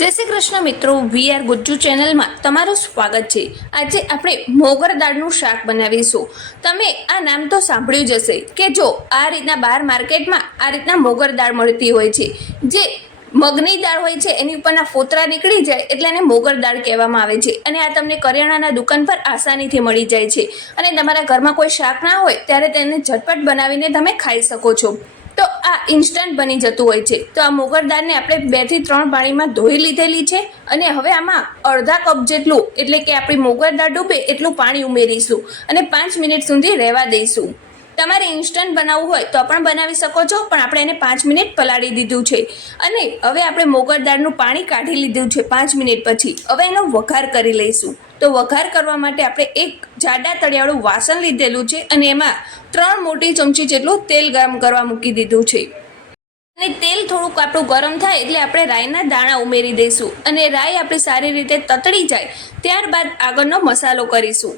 જય શ્રી કૃષ્ણ મિત્રો, we are Gujju ચેનલમાં તમારું સ્વાગત છે. આજે આપણે મોગર દાળનું શાક બનાવીશું. તમે આ નામ તો સાંભળ્યું જ હશે કે જો આ રીતના બહાર માર્કેટમાં આ રીતના મોગર દાળ મળતી હોય છે. જે મગની દાળ હોય છે, એની ઉપરના ફોતરા નીકળી જાય એટલે એને મોગર દાળ કહેવામાં આવે છે. અને આ તમને કરિયાણાના દુકાન પર આસાનીથી મળી જાય છે. અને તમારા ઘરમાં કોઈ શાક ના હોય, ત્યારે તેને ઝટપટ બનાવીને તમે ખાઈ શકો છો. ઇન્સ્ટન્ટ બની જતું હોય છે. તો આ મોગર દાળને આપણે બેથી ત્રણ પાણીમાં ધોઈ લીધેલી છે અને હવે આમાં અડધા કપ જેટલું, એટલે કે આપણી મોગર દાળ ડૂબે એટલું પાણી ઉમેરીશું અને પાંચ મિનિટ સુધી રહેવા દઈશું. તમારે ઇન્સ્ટન્ટ બનાવવું હોય તો પણ બનાવી શકો છો, પણ આપણે એને પાંચ મિનિટ પલાળી દીધું છે. અને હવે આપણે મોગર દાળનું પાણી કાઢી લીધું છે પાંચ મિનિટ પછી. હવે એનો વઘાર કરી લઈશું. તો વઘાર કરવા માટે આપણે એક જાડા તળિયાળું વાસણ લીધેલું છે અને એમાં ત્રણ મોટી ચમચી જેટલું તેલ ગરમ કરવા મૂકી દીધું છે. અને તેલ થોડુંક આપણું ગરમ થાય એટલે આપણે રાઈના દાણા ઉમેરી દઈશું. અને રાઈ આપણે સારી રીતે તતડી જાય ત્યારબાદ આગળનો મસાલો કરીશું.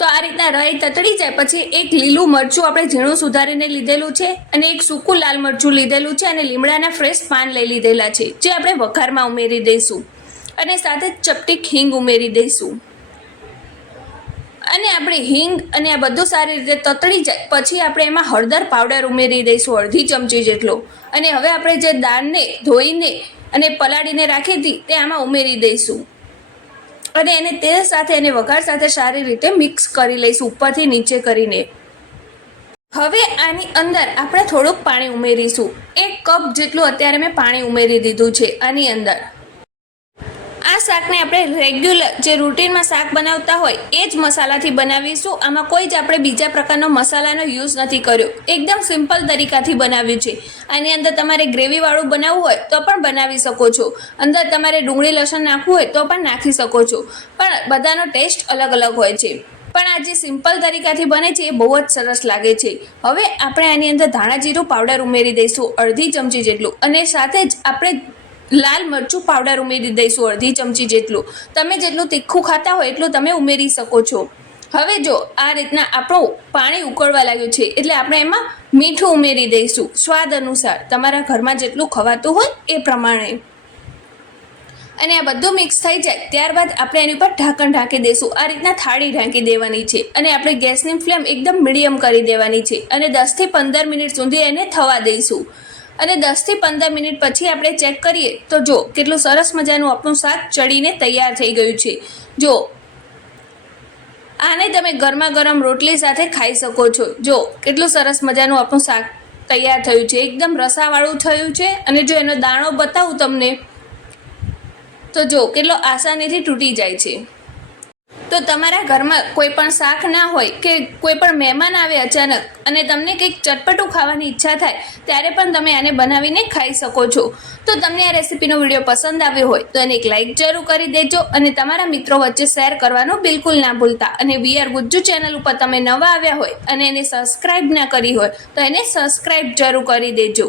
તો આ રીતના રાઈ તતડી જાય. પછી એક લીલું મરચું આપણે ઝીણું સુધારીને લીધેલું છે અને એક સૂકું લાલ મરચું લીધેલું છે અને લીમડાના ફ્રેશ પાન લઈ લીધેલા છે, જે આપણે વઘારમાં ઉમેરી દઈશું. અને સાથે ચપટી હિંગ ઉમેરી દઈશું. અને આપણે હિંગ અને આ બધું સારી રીતે તતડી જાય. પછી આપણે એમાં હળદર પાવડર ઉમેરી દઈશું, અડધી ચમચી જેટલો. અને હવે આપણે જે દાળને ધોઈને અને પલાળીને રાખી હતી તે આમાં ઉમેરી દઈશું. અને એને તેલ સાથે અને વઘાર સાથે સારી રીતે મિક્સ કરી લઈશું, ઉપરથી નીચે કરીને. હવે આની અંદર આપણે થોડુંક પાણી ઉમેરીશું. એક કપ જેટલું અત્યારે મેં પાણી ઉમેરી દીધું છે આની અંદર. શાકને આપણે રેગ્યુલર જે રૂટીનમાં શાક બનાવતા હોય એ જ મસાલાથી બનાવીશું. આમાં કોઈ જ આપણે બીજા પ્રકારનો મસાલાનો યુઝ નથી કર્યો. એકદમ સિમ્પલ તરીકાથી બનાવ્યું છે. આની અંદર તમારે ગ્રેવીવાળું બનાવવું હોય તો પણ બનાવી શકો છો. અંદર તમારે ડુંગળી લસણ નાખવું હોય તો પણ નાખી શકો છો. પણ બધાનો ટેસ્ટ અલગ અલગ હોય છે. પણ આ જે સિમ્પલ તરીકાથી બને છે એ બહુ જ સરસ લાગે છે. હવે આપણે આની અંદર ધાણા જીરું પાવડર ઉમેરી દઈશું અડધી ચમચી જેટલું. અને સાથે જ આપણે લાલ મરચું પાવડર ઉમેરી દઈશું અડધી ચમચી જેટલું. તમે જેટલું તીખું ખાતા હોય એટલું તમે ઉમેરી શકો છો. હવે જો આ રીતના આપણું પાણી ઉકળવા લાગ્યું છે, એટલે આપણે એમાં મીઠું ઉમેરી દઈશું. સ્વાદ અનુસાર તમારા ઘરમાં જેટલું ખવાતું હોય એ પ્રમાણે. અને આ બધું મિક્સ થઈ જાય, ત્યારબાદ આપણે એની ઉપર ઢાંકણ ઢાંકી દઈશું. આ રીતના થાળી ઢાંકી દેવાની છે અને આપણે ગેસની ફ્લેમ એકદમ મીડિયમ કરી દેવાની છે અને દસથી પંદર મિનિટ સુધી એને થવા દઈશું. અને દસથી પંદર મિનિટ પછી આપણે ચેક કરીએ તો જો કેટલું સરસ મજાનું આપણું શાક ચડીને તૈયાર થઈ ગયું છે. જો, આને તમે ગરમા ગરમ રોટલી સાથે ખાઈ શકો છો. જો, કેટલું સરસ મજાનું આપણું શાક તૈયાર થયું છે. એકદમ રસાવાળું થયું છે અને જો એનો દાણો બતાવું તમને, તો જો કેટલો આસાનીથી તૂટી જાય છે. તો તમારા ઘરમાં કોઈ પણ શાક ના હોય કે કોઈ પણ મહેમાન આવે અચાનક અને તમને કંઈક ચટપટું ખાવાની ઈચ્છા થાય, ત્યારે પણ તમે આને બનાવીને ખાઈ શકો છો. તો તમને આ રેસીપીનો વીડિયો પસંદ આવ્યો હોય, તો એને એક લાઇક જરૂર કરી દેજો અને તમારા મિત્રો વચ્ચે શેર કરવાનું બિલકુલ ના ભૂલતા. અને વીઆર ગુજ્જુ ચેનલ ઉપર તમે નવા આવ્યા હોય અને એને સબસ્ક્રાઇબ ના કરી હોય, તો એને સબસ્ક્રાઇબ જરૂર કરી દેજો.